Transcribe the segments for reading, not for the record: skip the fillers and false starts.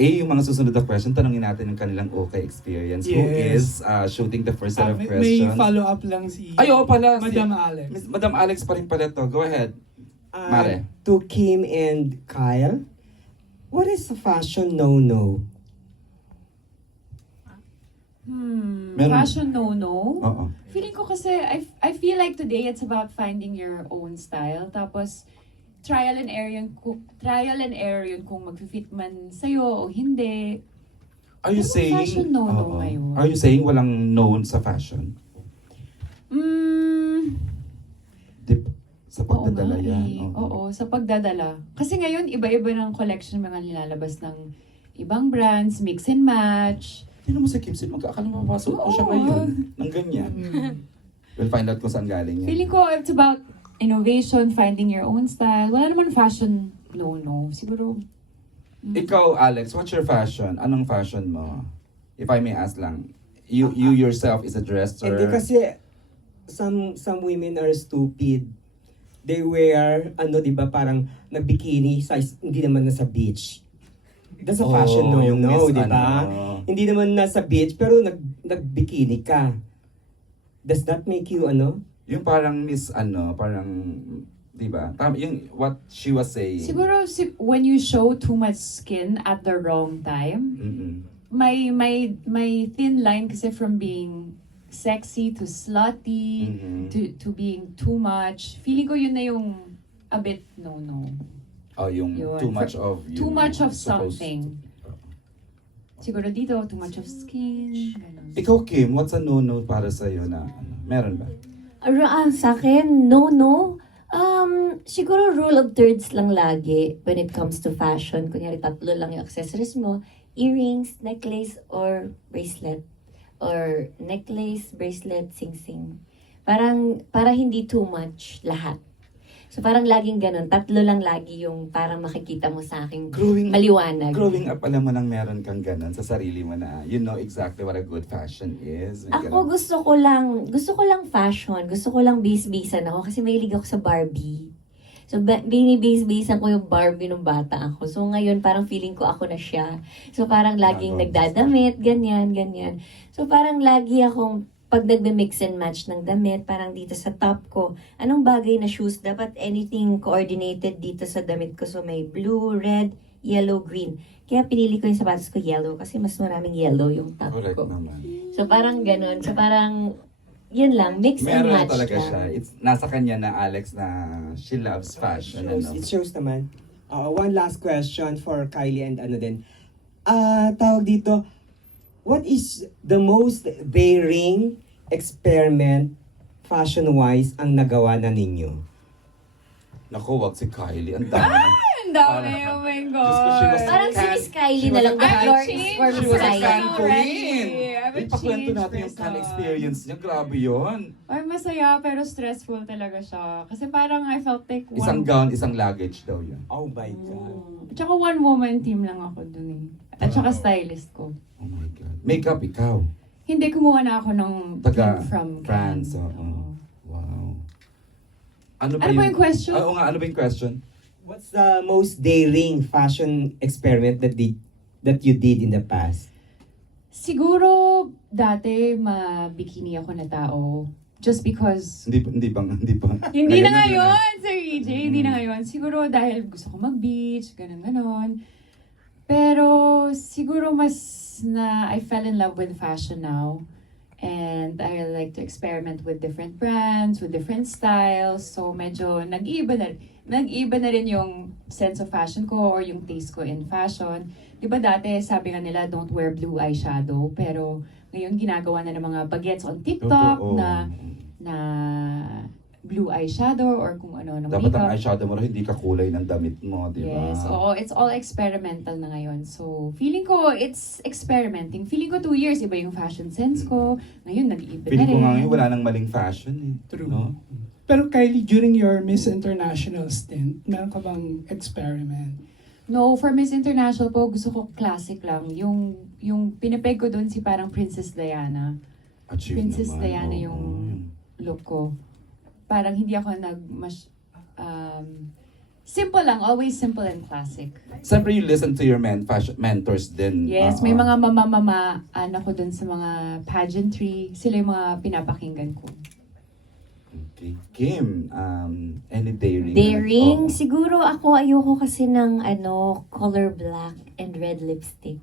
yung mga susunod na question, tanongin natin yung kanilang okay experience. Who is shooting the first set of May questions? follow-up lang si Ay, oo pala. Madam Alex. Madam Alex pa rin pala to. Go ahead. Mare. To Kim and Kyle, what is the fashion no-no? Meron- Fashion no-no? Oo. Feeling ko kasi, I feel like today it's about finding your own style. Tapos, trial and error yun kung mag-fit man sa'yo o hindi. Are you Anong saying... fashion no-no Oo. ngayon? Are you saying walang known sa fashion? Sa Oo pagdadala nga yan. eh. Oo, sa pagdadala. Kasi ngayon, iba-iba ng collection ng mga nilalabas ng ibang brands, mix and match. Tignan mo si Kim Sil, magkakala mapapasok ko siya Oo. ngayon. Nang ganyan. We'll find out kung saan galing yan. Feeling ko it's about innovation, finding your own style. Wala naman fashion no-no. Siguro, Ikaw, Alex, what's your fashion? Anong fashion mo? If I may ask lang. You yourself is a dresser. Hindi kasi some women are stupid. They wear, di ba, parang nagbikini sa, hindi naman nasa beach. That's a fashion yung no-no, miss di ba? ano. Hindi naman nasa beach, pero nagbikini ka. Does that make you, Yung parang miss parang, di ba? Tama, yung what she was saying. siguro when you show too much skin at the wrong time, Mm-mm. may thin line kasi from being sexy to slutty Mhm. to being too much. Feeling ko yun na yung a bit no-no. Oh, yung Yun. too much of you. Too much of supposed- something. Siguro dito, too much of skin. Ganun. Ikaw, Kim, what's a no-no para sa'yo na meron ba? Sa akin, no. Siguro rule of thirds lang lagi when it comes to fashion. Kunyari, 3 lang yung accessories mo. Earrings, necklace, or bracelet. Or necklace, bracelet, sing-sing. Para hindi too much lahat. So parang laging ganun. 3 lang lagi yung parang makikita mo sa aking maliwanag. Growing up, alam mo nang meron kang ganun sa sarili mo na you know exactly what a good fashion is. May Ako ganun. gusto ko lang fashion. Gusto ko lang base-basean ako kasi mahilig ako sa Barbie. So, binibase-basean ko yung Barbie nung bata ako. So, ngayon, parang feeling ko ako na siya. So, parang laging nagdadamit, ganyan. So, parang lagi akong, pag nagme-mix and match ng damit, parang dito sa top ko, anong bagay na shoes? Dapat anything coordinated dito sa damit ko. So, may blue, red, yellow, green. Kaya pinili ko yung sapatos ko yellow kasi mas maraming yellow yung top Correct ko. naman. So, parang ganun. So, parang, yun lang, mix and Meron match talaga lang. siya. It's nasa kanya na Alex na she loves fashion. It shows naman. One last question for Kylie and din. Tawag dito, what is the most daring experiment fashion-wise ang nagawa na ninyo? Naku, wag si Kylie. Ang dami. Ang dami, oh my Diyos ko, she was God. Parang si Miss Kylie na lang, the floor is for She Miss was a Kylie. fan Kylie. queen. I've Ay, pakwento changed natin yung person. fan experience niya. Grabe yun. Ay, masaya pero stressful talaga siya. Kasi parang I felt like Isang gown, isang luggage daw yun. Oh my God. Tsaka one-woman team lang ako dun eh. At saka stylist ko. Oh my God. Makeup, ikaw. Hindi, kumuha na ako ng Taga team from France. Cannes. Oo. Wow. Ano Ano ba yung question? Oo nga, ano ba yung question? What's the most daring fashion experiment that you did in the past? Siguro, dati, mabikini ako na tao. Just because... Hindi pa. Hindi na Ngayon ngayon, Sir EJ. Hindi na ngayon. Siguro dahil gusto ko mag-beach, ganun-ganon. Pero siguro mas I fell in love with fashion now. And I like to experiment with different brands, with different styles. So medyo nag-iiba na rin yung sense of fashion ko or yung taste ko in fashion. Di ba dati, sabi nga nila, don't wear blue eyeshadow. Pero ngayon, ginagawa na ng mga bagets on TikTok Totoo. na blue eyeshadow or kung ano ng Dapat ang makeup. eyeshadow mo hindi ka kulay ng damit mo, di ba? Yes, oo, it's all experimental na ngayon. So, feeling ko, it's experimenting. Feeling ko 2 years, iba yung fashion sense ko. Ngayon, nag-iiba na Feeling ko rin. nga ngayon wala nang maling fashion eh. True. No? Pero Kylie, during your Miss International stint, meron ka bang experiment? No, for Miss International po, gusto ko classic lang. Yung pinapeg ko doon si parang Princess Diana. Achieve Princess naman, Diana oo. yung look ko. Parang hindi ako Simple lang, always simple and classic. Siyempre, you listen to your fashion mentors din. Yes, Oo. may mga mama-mama ako dun sa mga pageantry. Sila yung mga pinapakinggan ko. Okay. Kim, any daring? Daring? Oo. Siguro ako ayoko kasi ng color black and red lipstick.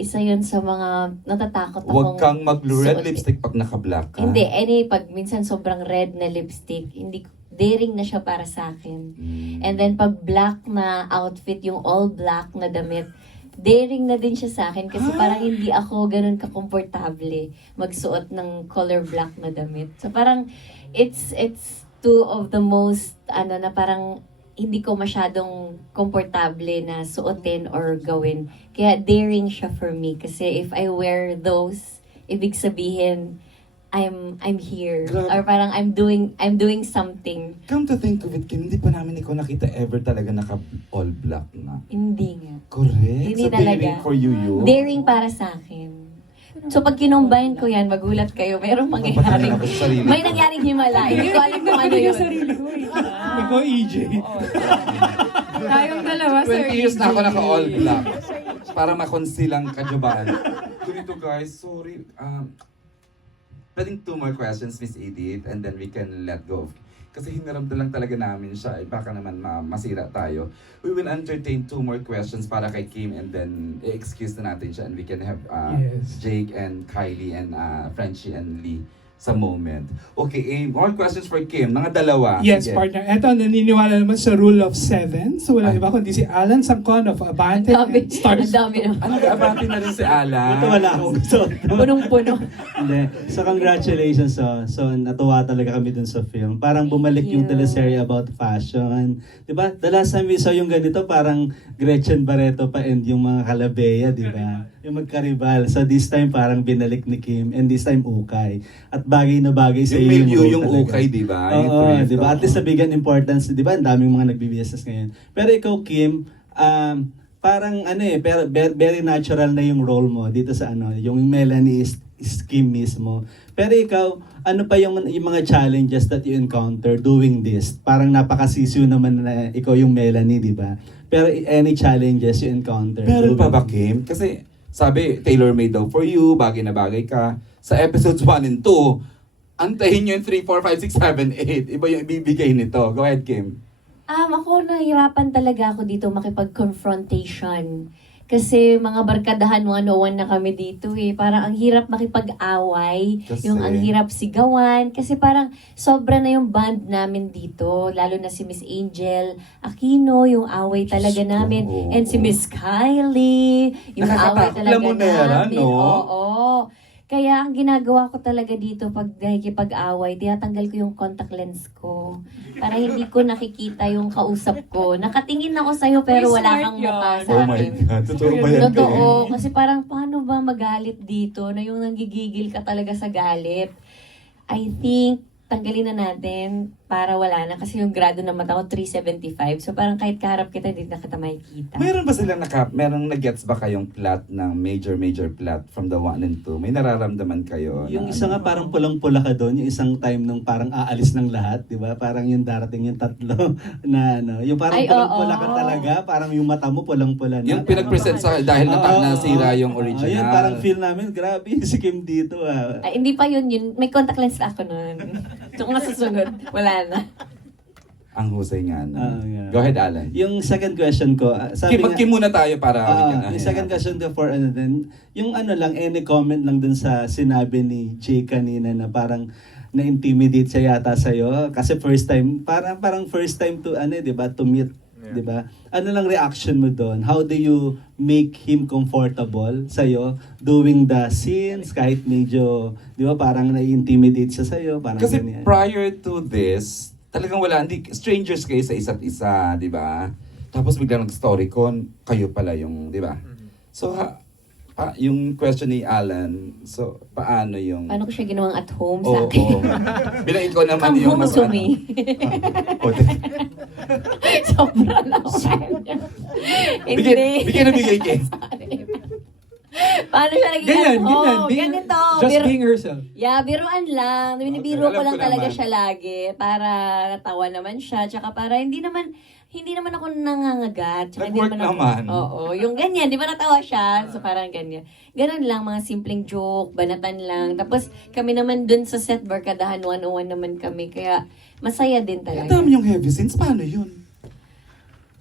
Isa yun sa mga natatakot akong Huwag kang mag-red suotin. lipstick pag naka-black ka. Hindi, pag minsan sobrang red na lipstick, hindi daring na siya para sa akin. And then pag black na outfit, yung all black na damit, daring na din siya sa akin kasi parang hindi ako ganun kakomportable magsuot ng color black na damit. So parang it's two of the most na parang hindi ko masyadong komportable na suotin or gawin. Kaya daring siya for me kasi if I wear those, ibig sabihin I'm here. Grabe. Or parang I'm doing something. Come to think of it, Kim, hindi pa namin ikaw nakita ever talaga naka-all black na. Hindi nga. Correct? Hindi so, talaga. daring for you, yun? Daring para sa akin. So pag kinumbine ko yan, magulat kayo, merong Napapatayin mangyayaring, ako sa sarili may ko. nangyaring himala. Hindi ko alam kung ano yun. Ikaw, EJ. Tayong dalawa, 20 years na ako naka-all black. Para makonsilang kajuban. Ganito guys, sorry. Pwedeng 2 more questions, Miss Edith, and then we can let go. Kasi hinaram na lang talaga namin siya. Baka naman masira tayo. We will entertain 2 more questions para kay Kim and then i-excuse na natin siya and we can have Yes. Jake and Kylie and Frenchie and Lee sa moment. Okay, more questions for Kim. Mga dalawa. Yes, Sige. partner. Eto, naniniwala naman sa rule of 7. So wala iba kundi si Alan Sangcon of Abante Dami, and ang Stars. dami naman. Ano, abati na rin si Alan. Ito wala akong gusto. Punong-puno. Hindi. So congratulations. So natuwa talaga kami dun sa film. Parang bumalik yung Thank you. teleserye about fashion. 'Di ba? The last time we saw yung ganito parang Gretchen Barreto pa and yung mga Calabea, 'di ba? Yung magkaribal. So this time parang binalik ni Kim and this time ukay. At bagay na bagay sa Yung iyo milieu, role yung talaga. ukay, di ba? Yung Oo, thrift, di ba? At oo. least nabigyan importance, di ba? Ang daming mga nagbi-business ngayon. Pero ikaw, Kim, parang pero very natural na yung role mo dito sa yung Melanie is Kim mismo. Pero ikaw, ano pa yung mga challenges that you encounter doing this? Parang napakasisiw naman na ikaw yung Melanie, di ba? Pero any challenges you encounter? Meron pa doing- ba, Kim? Kasi sabi, tailor-made daw for you, bagay na bagay ka. Sa episodes 1 and 2, antayin nyo yung 3, 4, 5, 6, 7, 8. Iba yung ibibigay nito. Go ahead, Kim. Ako nahirapan talaga ako dito makipag-confrontation. Kasi mga barkadahan 101 na kami dito eh. Parang ang hirap makipag-away, Kasi? yung ang hirap sigawan. Kasi parang sobra na yung band namin dito. Lalo na si Miss Angel Aquino, yung away talaga Diyos ko. namin. And si Miss Kylie, yung away Nakakatakot talaga lamunera, namin. no? Oo. Kaya ang ginagawa ko talaga dito pag nakikipag-away, tinatanggal ko yung contact lens ko. Para hindi ko nakikita yung kausap ko. Nakatingin ako sa'yo pero Uy, wala smart kang yun. mukha sa Oh my akin. God. Totoo ba yan, Totoo. Kim? Kasi parang paano ba magalit dito na yung nanggigigil ka talaga sa galit? I think tanggalin na natin para wala na. Kasi yung grado ng mata ko 375. So parang kahit kaharap kita, hindi na kita makikita. Meron ba silang merong nag-gets ba kayong plot ng major plot from the 1 and 2? May nararamdaman kayo? Yung na isa nga parang pulang-pula ka doon, yung isang time nung parang aalis ng lahat, di ba? Parang yung darating yung tatlo na yung parang Ay, pulang-pula oo. ka talaga, parang yung mata mo pulang-pula na. Yung pinag-present sa dahil nasira yung original. Ayun, parang feel namin, grabe si Kim dito ah. Ay, hindi pa yun. May contact lens ako nun. So kung nasusunod, wala na. Ang husay nga. No? Yeah. Go ahead, Alan. Yung second question ko, sabi nga, Mag-Kim muna tayo para we can, yung second question ko for din, yung lang, any comment lang dun sa sinabi ni Jay kanina na parang na-intimidate siya yata sa'yo. Kasi first time, parang first time to, di ba, to meet, di ba? Ano lang reaction mo doon? How do you make him comfortable sa'yo doing the scenes kahit medyo, di ba, parang na-intimidate siya sa'yo? Parang Kasi ganyan. prior to this, talagang strangers kayo sa isa't isa, di ba? Tapos biglang nag-story con, kayo pala yung, di ba? So, yung question ni Alan, so, paano yung... Paano ko siya ginawang at home Oo, sa akin? oo. Bilang ikaw naman Come yung home to me. Oh, Sobra na ako. Bigyan na bigay kayo. Paano siya naging Ganyan, ano? ganyan. Oh, ganito. Just Biro- being herself. Yeah, biruan lang. Binibiro Okay, ko alam lang ko talaga naman. siya lagi para natawa naman siya. Tsaka para hindi naman ako nangangagat. Tsaka hindi Nag-work ako, naman. Oo, yung ganyan. Di ba natawa siya? So parang ganyan. Ganun lang, mga simpleng joke, banatan lang. Tapos kami naman dun sa set, barkadahan 101 naman kami. Kaya masaya din Ang talaga. dami yung heavy scenes. Paano yun?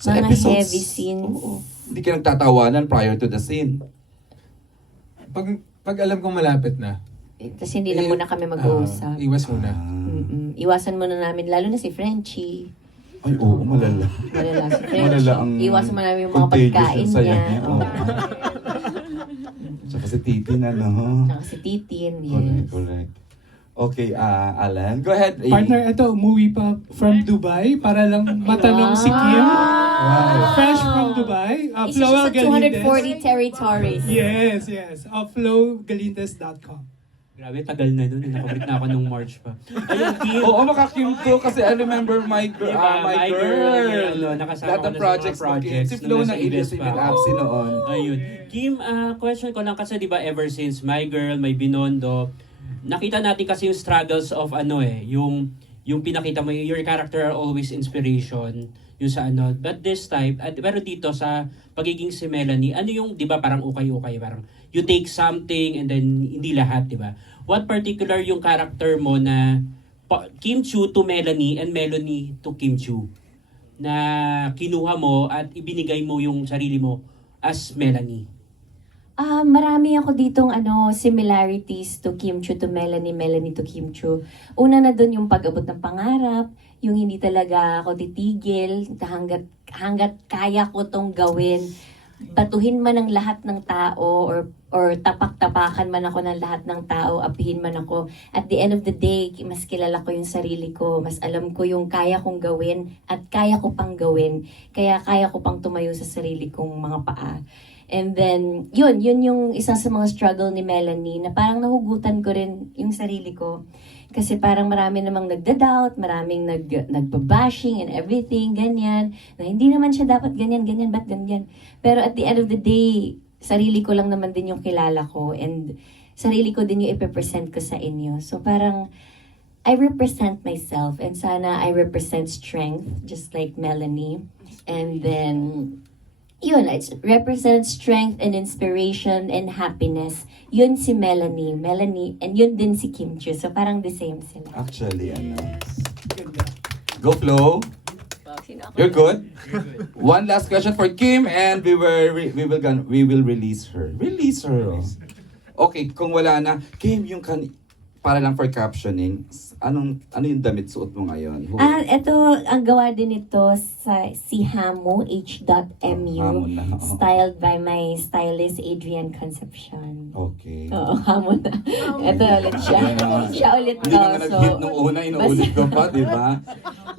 Mga heavy scenes. Oo. Hindi ka nagtatawanan prior to the scene. Pag alam kong malapit na, Tapos hindi na muna kami mag-uusap. iwas muna. Iwasan muna namin, lalo na si Frenchie. Ay, oo, malala. Malala si Frenchie. Malala ang Iwasan mo namin yung mga contagious pagkain yung saya niya. niya. Oo. Oo. Tsaka si Titi na, no? Tsaka si Titin, Correct, yes. correct. Okay, Alan, go ahead. Partner, ito, umuwi pa from Dubai para lang matanong si Kim. Fresh from Dubai. Isa Flo siya sa Galindez. 240 territories. Yes, yes. FloGalindes.com. Grabe, tagal na nun. Nakabalik na ako nung March pa. Ayun, Kim. Oo, makakim ko kasi I remember my girl. Diba, My girl. Ano, nakasama Lahat ko ng na projects sa mga mo, Kim. projects Si nung Flo nasa na Ilias ABS pa Ibig ako. Absi noon. Ayun. Kim, question ko lang kasi 'di ba ever since My Girl, My Binondo, nakita natin kasi yung struggles of yung pinakita mo, your character are always inspiration, yung sa ano. But this time, pero dito sa pagiging si Melanie, ano yung 'di ba parang ukay-ukay, parang you take something and then hindi lahat, 'di ba? What particular yung character mo na Kim Chu to Melanie and Melanie to Kim Chu na kinuha mo at ibinigay mo yung sarili mo as Melanie? Marami ako ditong similarities to Kim Chu to Melanie, Melanie to Kim Chu. Una na dun yung pag-abot ng pangarap, yung hindi talaga ako titigil hanggat kaya ko tong gawin. Batuhin man ang lahat ng tao or tapak-tapakan man ako ng lahat ng tao, apihin man ako. At the end of the day, mas kilala ko yung sarili ko, mas alam ko yung kaya kong gawin at kaya ko pang gawin. Kaya kaya ko pang tumayo sa sarili kong mga paa. And then, yun yung isa sa mga struggle ni Melanie na parang nahugutan ko rin yung sarili ko. Kasi parang marami namang nagda-doubt, maraming nagbabashing and everything, ganyan. Na hindi naman siya dapat ganyan, ba't ganyan? Pero at the end of the day, sarili ko lang naman din yung kilala ko and sarili ko din yung ipipresent ko sa inyo. So parang, I represent myself and sana I represent strength, just like Melanie. And then, yun, it represents strength and inspiration and happiness. Yun si Melanie, and yun din si Kim Chu. So parang the same sila. Actually, Ganda. Go Flo. You're good? One last question for Kim and we will release her. Release her. Oh. Okay, kung wala na, Kim, para lang for captioning, ano yung damit suot mo ngayon? Ito, ang gawa din ito sa si Hamo, H.mu, Hamo na, oo. styled by my stylist Adrian Concepcion. Okay. Oo, Hamo na. Ito ulit siya. Siya ulit Hindi to. na nga nag-hit nung una, inuulit ko pa, di ba?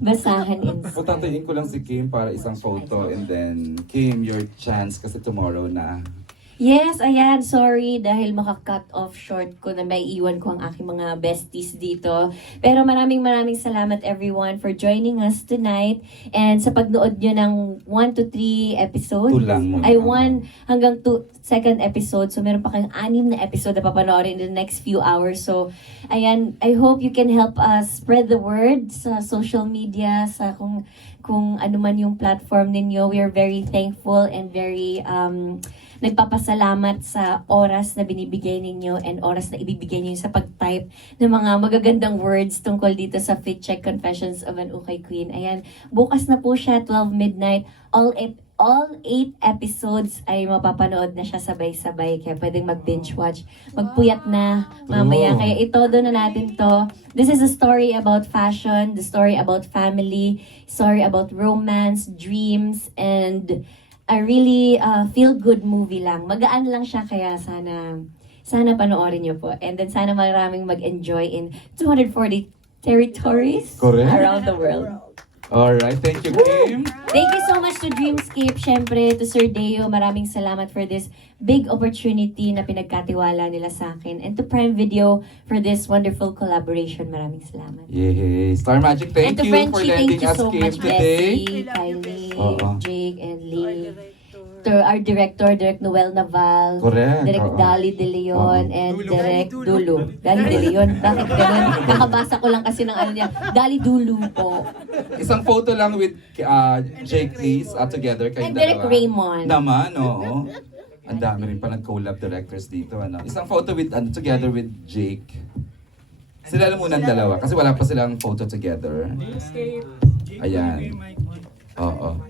Basahan inside. Patatiin ko lang si Kim para isang photo and then, Kim, your chance kasi tomorrow na. Yes, ayan, sorry dahil maka-cut off short ko na may iwan ko ang aking mga besties dito. Pero maraming salamat everyone for joining us tonight. And sa pagnood nyo ng 1 to 3 episodes, 2 lang muna. ay 1 hanggang 2 second episode. So meron pa kayong 6 na episode na papanoorin in the next few hours. So ayan, I hope you can help us spread the word sa social media, sa kung ano man yung platform ninyo. We are very thankful and very nagpapasalamat sa oras na binibigay ninyo and oras na ibibigay ninyo sa pag-type ng mga magagandang words tungkol dito sa Fit Check Confessions of an Ukay Queen. Ayan, bukas na po siya, 12 midnight. All 8 episodes ay mapapanood na siya sabay-sabay. Kaya pwedeng mag-binge watch. Magpuyat na mamaya. True. Kaya itodo na natin to. This is a story about fashion, the story about family, story about romance, dreams, and a really feel-good movie lang. Magaan lang siya, kaya sana panoorin niyo po. And then sana maraming mag-enjoy in 240 territories Correct. around the world. Alright, thank you, Kim. Thank you so much to Dreamscape, syempre, to Sir Deo. Maraming salamat for this big opportunity na pinagkatiwala nila sa akin. And to Prime Video for this wonderful collaboration. Maraming salamat. Yay! Star Magic, thank and to you Frenchie, for thank lending you us so Kim much, today. Bessie, Kylie, Oo. Jake, and Lee. our director, Direk Noel Naval, Correct. Direk oo. Dali De Leon, and Direk Dulu. Dali De Leon, bakit ganun? Kakabasa ko lang kasi ng ano niya. Dali Dulu po. Isang photo lang with Jake, please, together kayong And Direk dalawa. Raymond. Naman, oo. Ang dami rin pa nag-collab directors dito. Ano. Isang photo with together with Jake. Sila lang muna ang dalawa kasi wala pa silang photo together. Ayan. Oo.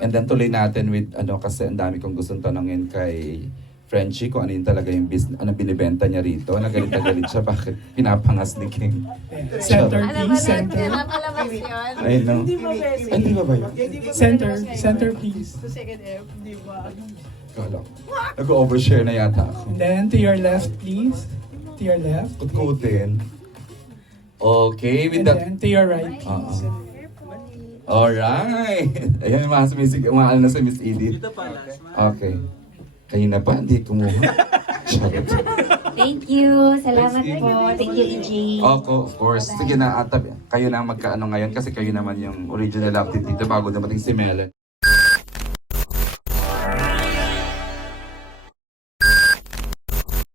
And then tuloy natin with kasi ang dami kong gustong tanongin kay Frenchie kung ano yun talaga yung business, ano binibenta niya rito. Nagalit na galit siya, bakit pinapangas ni King? Center, please. Center. I know. Ay, di ba ba yun? Center. Center, please. Kala ko. Nag-overshare na yata ako. And then to your left, please. To your left. Kutkutin. Okay, with And that. then to your right, please. Alright. Ayan yung mga sumisig, umaal na si Miss Edith. Okay. Kanina pa, hindi kumuha. Charot. Thank you. Salamat Thanks, po. Thank you, EJ. Of course. Sige na, kayo na magkaano ngayon kasi kayo naman yung original update dito bago dumating si Melon.